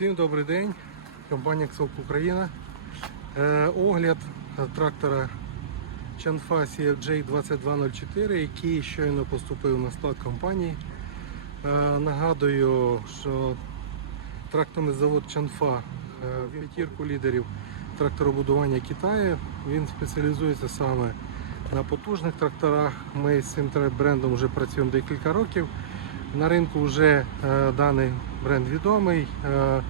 Всім добрий день. Компанія Ксок Україна. Е, огляд трактора Чанфа CFJ 2204, який щойно поступив на склад компанії. Е, нагадую, що тракторний завод Чанфа е, в п'ятірку лідерів тракторобудування Китаю. Він спеціалізується саме на потужних тракторах. Ми з цим брендом вже працюємо декілька років. На ринку вже е, даний бренд відомий. Е,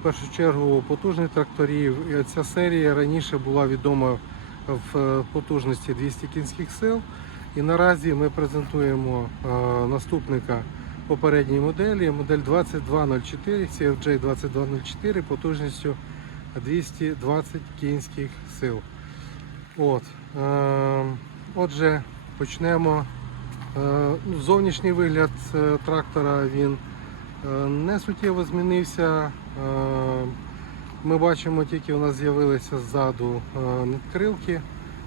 в першу чергу потужних тракторів. Ця серія раніше була відома в е, потужності 200 кінських сил. І наразі ми презентуємо наступника попередньої моделі, модель 2204, CFJ 2204 потужністю 220 кінських сил. От. Е, Отже, почнемо. Е, ну, Зовнішній вигляд е, трактора він е, не суттєво змінився. Ми бачимо, тільки у нас з'явилися ззаду надкрилки,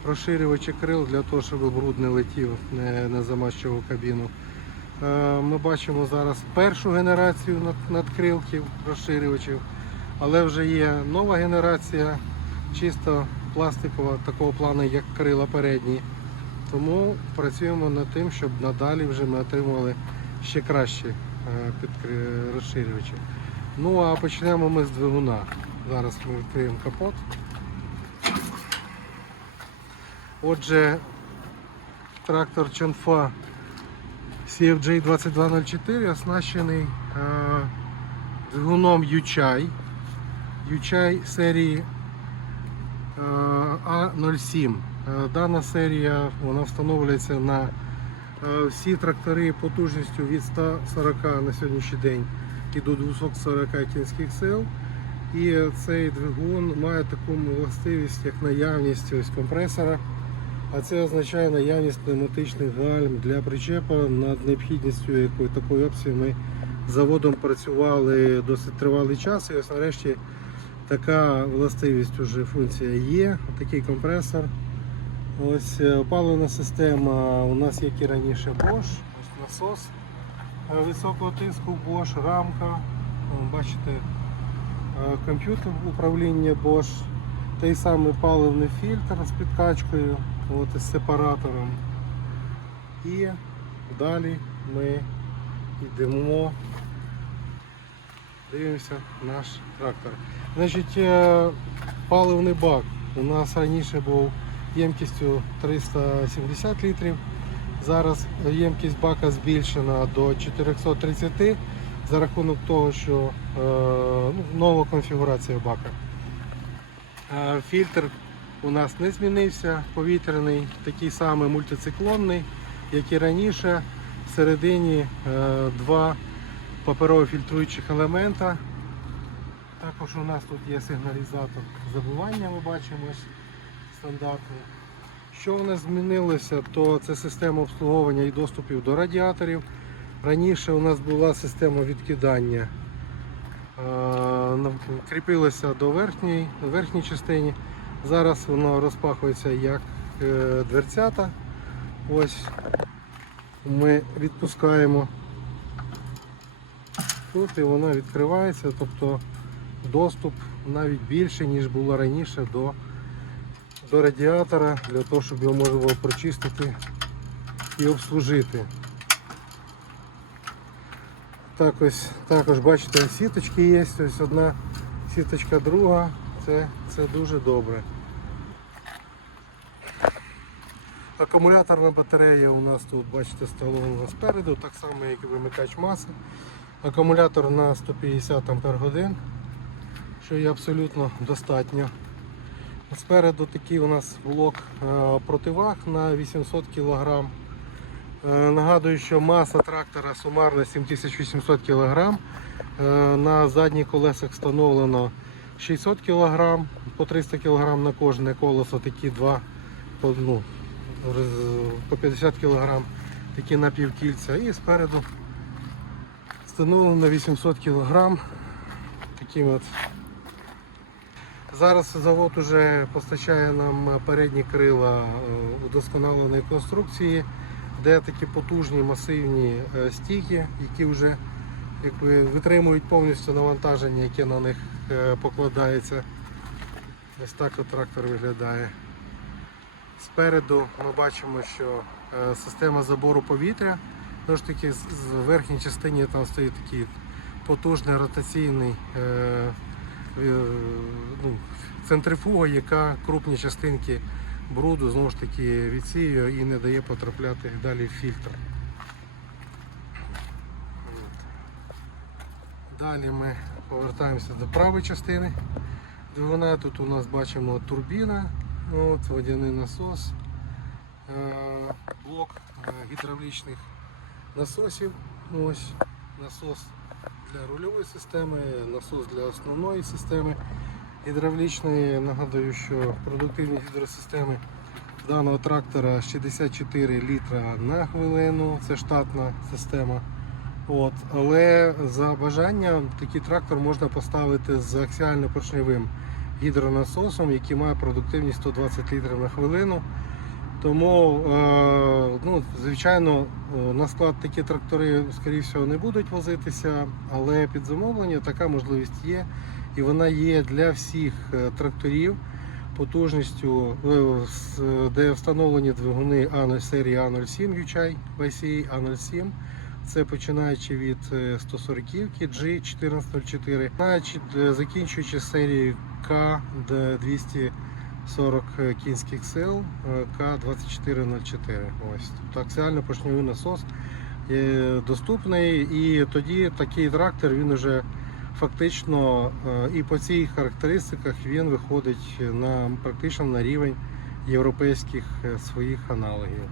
розширювачі крил для того, щоб бруд не летів, не, не замащував кабіну. Ми бачимо зараз першу генерацію надкрилків, розширювачів, але вже є нова генерація, чисто пластикова, такого плану, як крила передні. Тому працюємо над тим, щоб надалі вже ми отримували ще кращі е, розширювачі. Ну а почнемо ми з двигуна. Зараз ми відкриємо капот. Отже, трактор Чанфа CFJ 2204 оснащений е, двигуном Ючай. Ючай серії е, А07. Е, Дана серія вона встановлюється на е, всі трактори потужністю від 140 на сьогоднішній день і до 240 кінських сил. І цей двигун має таку властивість, як наявність ось компресора. А це означає наявність пневматичних гальм для причепа, над необхідністю якої такої опції ми заводом працювали досить тривалий час. І ось нарешті така властивість уже функція є. Такий компресор. Ось е, паливна система у нас як і раніше Bosch, ось насос е, високого тиску Bosch, рамка. Бачите, е, комп'ютер управління Bosch, той самий паливний фільтр з підкачкою, от із сепаратором. І далі ми йдемо, дивимося наш трактор. Значить, паливний бак у нас раніше був ємкістю 370 літрів. Зараз ємкість бака збільшена до 430 за рахунок того, що е, ну, нова конфігурація бака. Е, Фільтр у нас не змінився, повітряний, такий самий мультициклонний, як і раніше. Всередині е, два паперово фільтруючих елемента. Також у нас тут є сигналізатор забування, ми бачимо ось стандартний. Що у нас змінилося, то це система обслуговування і доступів до радіаторів. Раніше у нас була система відкидання, е, кріпилася до верхньої, верхній частині. Зараз воно розпахується як е, дверцята. Ось ми відпускаємо тут і воно відкривається, тобто доступ навіть більше, ніж було раніше до до радіатора для того, щоб його можна було прочистити і обслужити. Так ось, також бачите, сіточки є, ось одна сіточка, друга. Це, це дуже добре. Акумуляторна батарея у нас тут, бачите, встановлена спереду, так само як і вимикач маси. Акумулятор на 150 Ах, що є абсолютно достатньо. Спереду такий у нас блок е, противаг на 800 кг. Нагадую, що маса трактора сумарна 7800 кг. Е, На задніх колесах встановлено 600 кг, по 300 кг на кожне колесо, такі два по, ну, по 50 кг, такі напівкільця. І спереду встановлено 800 кг. Таким от Зараз завод уже постачає нам передні крила е, удосконаленої конструкції, де такі потужні масивні е, стійки, які вже якби, витримують повністю навантаження, яке на них е, покладається. Ось так от трактор виглядає. Спереду ми бачимо, що система забору повітря. Знову ж таки, з верхній частині там стоїть такий потужний ротаційний ну, центрифуга, яка крупні частинки бруду знову ж таки відсіює і не дає потрапляти далі в фільтр. Далі ми повертаємося до правої частини двигуна. Тут у нас бачимо турбіна, от, водяний насос, е, блок е, гідравлічних насосів. Ось насос для рульової системи, насос для основної системи гідравлічної. Нагадую, що продуктивність гідросистеми даного трактора 64 літра на хвилину. Це штатна система. От. Але за бажанням такий трактор можна поставити з аксіально-поршневим гідронасосом, який має продуктивність 120 літрів на хвилину. Тому, е, ну, звичайно, е, на склад такі трактори, скоріше всього, не будуть возитися, але під замовлення така можливість є. І вона є для всіх е, тракторів потужністю, де встановлені двигуни А0 серії А07 UCI, VCA A07. Це починаючи від е, 140 G1404, починаючи, е, закінчуючи серією К240 кінських сил е, К2404. Ось тобто аксіально поршньовий насос е, доступний, і тоді такий трактор він уже фактично е, і по цих характеристиках він виходить на практично на рівень європейських е, своїх аналогів.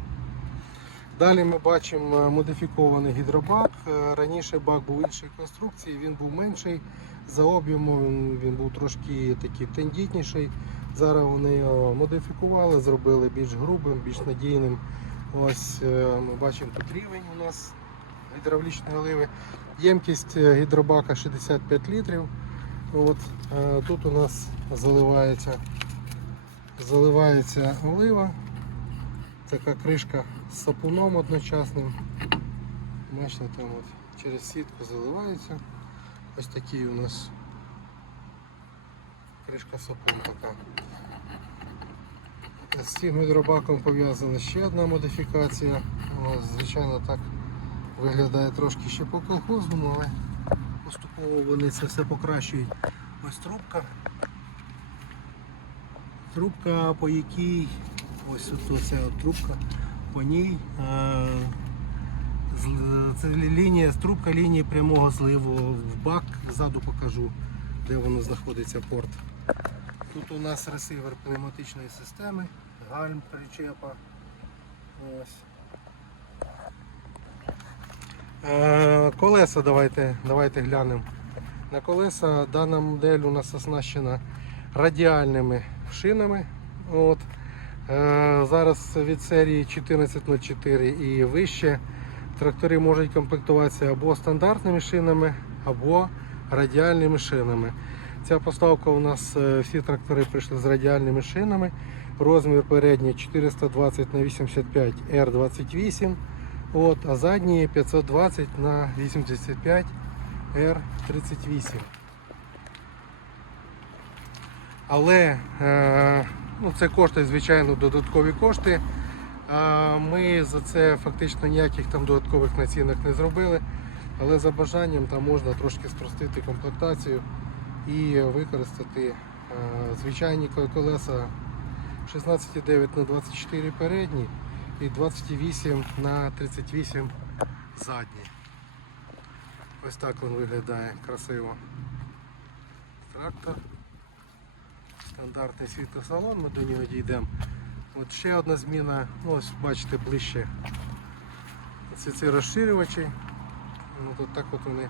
Далі ми бачимо е, модифікований гідробак. Е, Раніше бак був іншої конструкції, він був менший за об'ємом, він був трошки такий тендітніший. Зараз вони його модифікували, зробили більш грубим, більш надійним. Ось е, ми бачимо тут рівень у нас гідравлічної оливи. Ємкість е, гідробака 65 літрів. От, е, тут у нас заливається, заливається олива. Така кришка з сапуном одночасним. Бачите, там от через сітку заливається. Ось такий у нас кришка сапун така. З цим гідробаком пов'язана ще одна модифікація. О, Звичайно, так виглядає трошки ще по колхозному, але поступово вони це все покращують. Ось трубка. Трубка, по якій ось оця от трубка, по ній е, це лінія, трубка лінії прямого зливу в бак. Ззаду покажу, де воно знаходиться порт. Тут у нас ресивер пневматичної системи, гальм причепа. Ось. Е, Колеса давайте, давайте глянемо. На колеса дана модель у нас оснащена радіальними шинами. От. Е, Зараз від серії 1404 і вище трактори можуть комплектуватися або стандартними шинами, або радіальними шинами. Ця поставка у нас е, всі трактори прийшли з радіальними шинами. Розмір передній 420 на 85 R28. От, а задні 520 на 85 R38. Але е, ну, це коштує, звичайно, додаткові кошти. А ми за це фактично ніяких там додаткових націнок не зробили. Але за бажанням там можна трошки спростити комплектацію і використати е, звичайні колеса 16,9 на 24 передні і 28 на 38 задні. Ось так він виглядає красиво. Трактор. Стандартний світлосалон, ми до нього дійдемо. От ще одна зміна, ну, ось бачите ближче. Це ці розширювачі. Ну, тут так от вони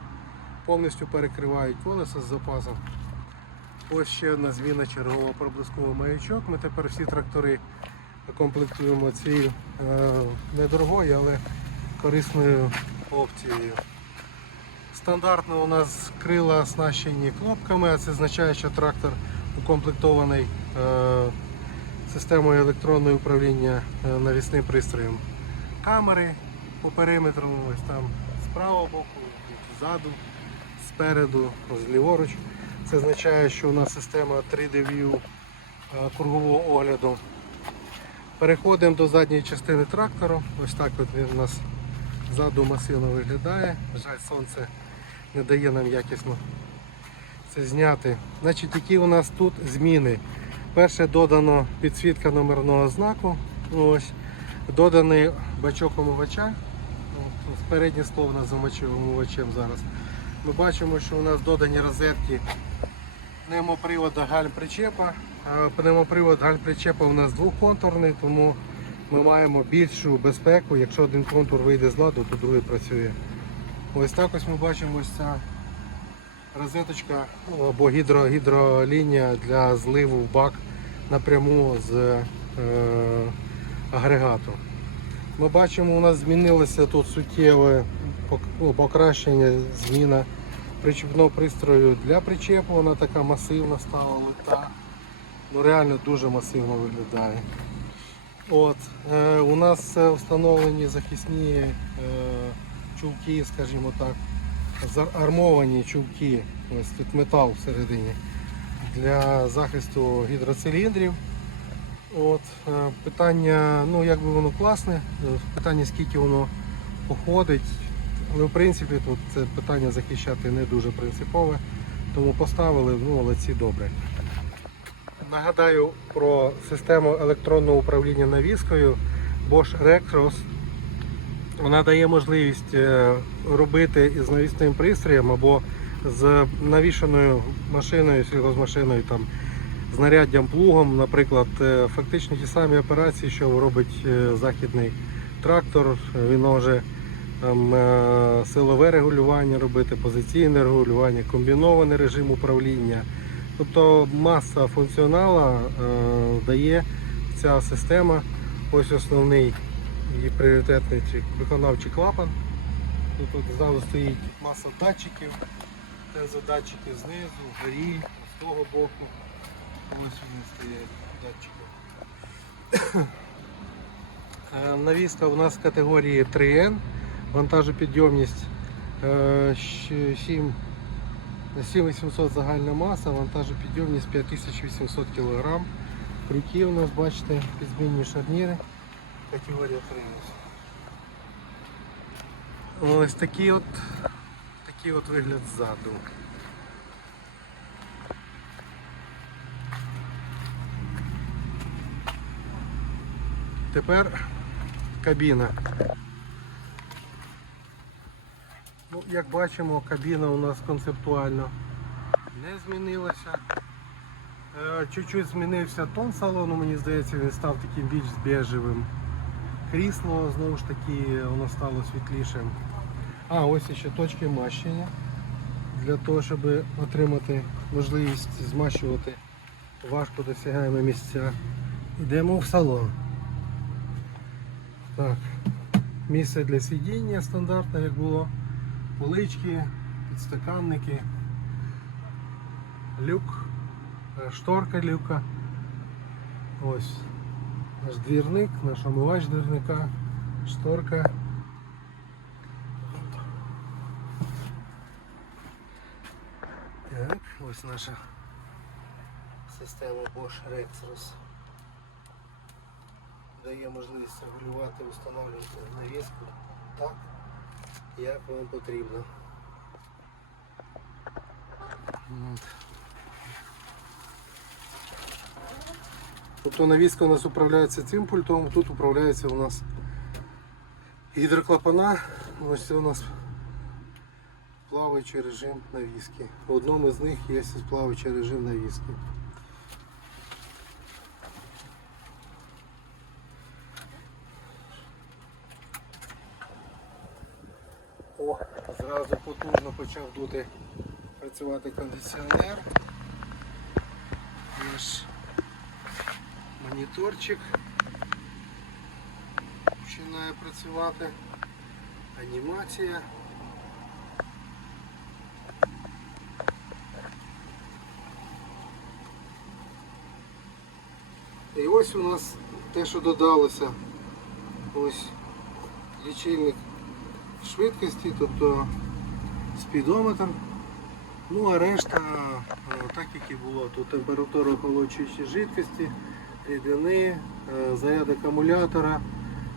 повністю перекривають колеса з запасом. Ось ще одна зміна чергового проблискового маячок. Ми тепер всі трактори комплектуємо цією е, недорогою, але корисною опцією. Стандартно у нас крила оснащені кнопками, а це означає, що трактор укомплектований е, системою електронного управління е, навісним пристроєм. Камери по периметру, ось там з правого боку, ззаду, спереду, зліворуч. Це означає, що у нас система 3D View е, кругового огляду. Переходимо до задньої частини трактору. Ось так от він у нас ззаду масивно виглядає. Жаль, сонце не дає нам якісно це зняти. Значить, які у нас тут зміни. Перше додано підсвітка номерного знаку. Ось. Доданий бачок омивача. Переднє слово називаємо омивачем зараз. Ми бачимо, що у нас додані розетки пневмопривода гальм причепа. А Пневмопривод гальм причепа у нас двохконтурний, тому ми маємо більшу безпеку. Якщо один контур вийде з ладу, то другий працює. Ось так ось ми бачимо ось ця розеточка або гідро, гідролінія для зливу в бак напряму з е, агрегату. Ми бачимо, у нас змінилося тут суттєве ну, покращення, зміна причепного пристрою для причепу. Вона така масивна стала, лита. Ну реально дуже масивно виглядає. От, е, у нас е, встановлені захисні е, чулки, скажімо так, заармовані чулки. Ось тут метал всередині для захисту гідроциліндрів. От, е, питання, ну як би воно класне, е, питання скільки воно походить. Але в принципі тут це питання захищати не дуже принципове, тому поставили, ну але ці добре. Нагадаю про систему електронного управління навіскою Bosch Rectros. Вона дає можливість е, робити із навісним пристроєм або з навішаною машиною, сільгозмашиною, там, знаряддям плугом, наприклад, е, фактично ті самі операції, що робить е, західний трактор. Він може там, е, силове регулювання робити, позиційне регулювання, комбінований режим управління. Тобто маса функціонала е, дає ця система. Ось основний і пріоритетний чи виконавчий клапан. Тут ззаду стоїть маса датчиків, тензодатчики знизу, горі, з того боку. Ось вони стоять датчики. Е, Навіска у нас категорії 3N, вантажопідйомність е, щ- 7 7800 загальна маса, вантажопідйомність 5800 кг. Крюки у нас, бачите, підзмінні шарніри, категорія 3 Ось такий от, такий от вигляд ззаду. Тепер кабіна. Як бачимо, кабіна у нас концептуально не змінилася. Е, Чуть-чуть змінився тон салону, мені здається, він став таким більш збежевим. Крісло знову ж таки воно стало світлішим. А, ось ще точки мащення. Для того, щоб отримати можливість змащувати важко досягаємо місця. Йдемо в салон. Так. Місце для сидіння стандартне, як було. Полички, підстаканники, люк, е, шторка люка. Ось наш двірник, наш омивач двірника, шторка. Так, ось наша система Bosch Rexros. Дає можливість регулювати, встановлювати навіску так, як вам потрібно. Тобто навіска у нас управляється цим пультом, тут управляється у нас гідроклапана. Ось це у нас плаваючий режим навіски. В одному з них є плаваючий режим навіски. Почав дути працювати кондиціонер. Наш моніторчик починає працювати. Анімація. І ось у нас те, що додалося. Ось лічильник швидкості, тобто спідометр. Ну а решта, е, так як і було, тут температура охолоджуючої жидкості, рідини, е, заряд акумулятора.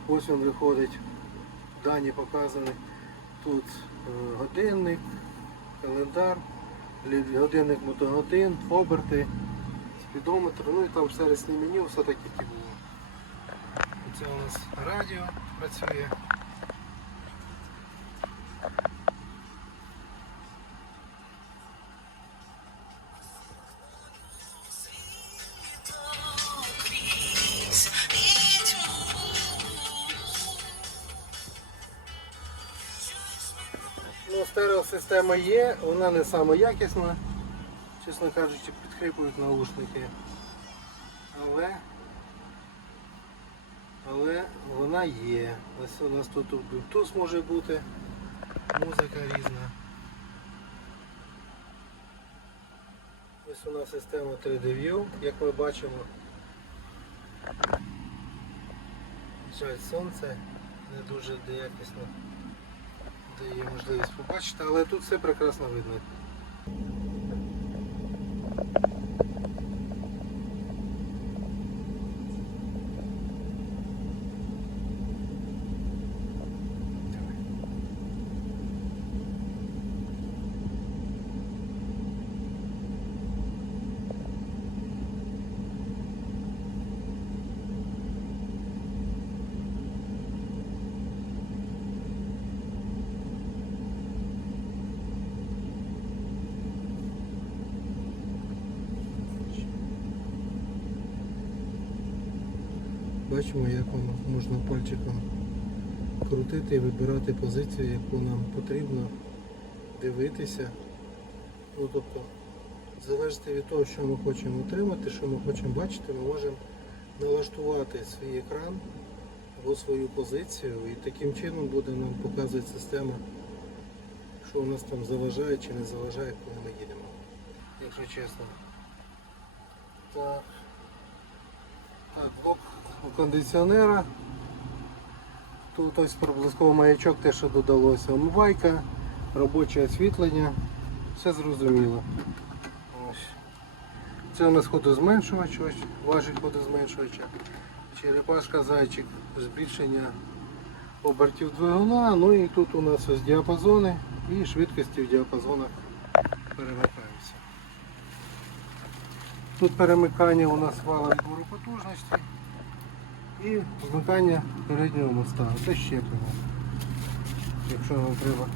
Ось він виходить, дані показані. Тут е, годинник, календар, годинник мотогодин, оберти, спідометр, ну і там сервісне меню, все так як і було. Це у нас радіо працює. Стереосистема є, вона не саме якісна, чесно кажучи, підхрипують наушники. Але, але вона є. Ось у нас тут Bluetooth може бути, музика різна. Ось у нас система 3D View, як ми бачимо. Жаль, сонце не дуже якісно дає можливість побачити, але тут все прекрасно видно. Бачимо, як можна пальчиком крутити і вибирати позицію, яку нам потрібно дивитися. Ну, тобто, залежить від того, що ми хочемо отримати, що ми хочемо бачити, ми можемо налаштувати свій екран або свою позицію і таким чином буде нам показувати система, що у нас там заважає чи не заважає, коли ми їдемо. Якщо чесно. Так. Так, блок кондиціонера. Тут ось проблисковий маячок, те, що додалося. Омивайка, робоче освітлення. Все зрозуміло. Ось. Це у нас ходозменшувач, ось важить ходозменшувача. Черепашка зайчик, збільшення обертів двигуна. Ну і тут у нас ось діапазони і швидкості в діапазонах перемикаються. Тут перемикання у нас вала відбору потужності і вмикання переднього моста. Це щеплення. Якщо нам треба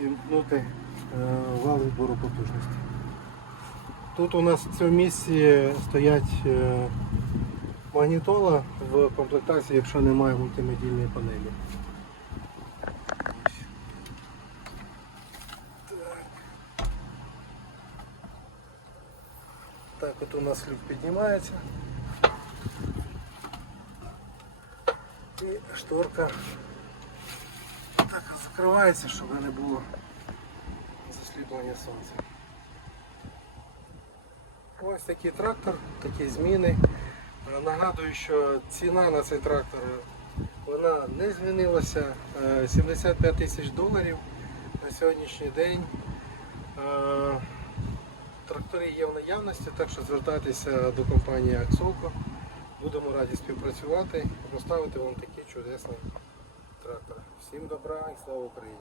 вімкнути е, вал відбору потужності. Тут у нас в цьому місці стоять е, магнітола в комплектації, якщо немає мультимедійної панелі. Так, от у нас люк піднімається. І шторка так закривається, щоб не було засліплення сонця. Ось такий трактор, такі зміни. Е, Нагадую, що ціна на цей трактор е, вона не змінилася. Е, 75 тисяч доларів на сьогоднішній день. Е, Трактори є в наявності, так що звертайтеся до компанії Аксолко. Будемо раді співпрацювати поставити вам такий чудесний трактор. Всім добра і слава Україні!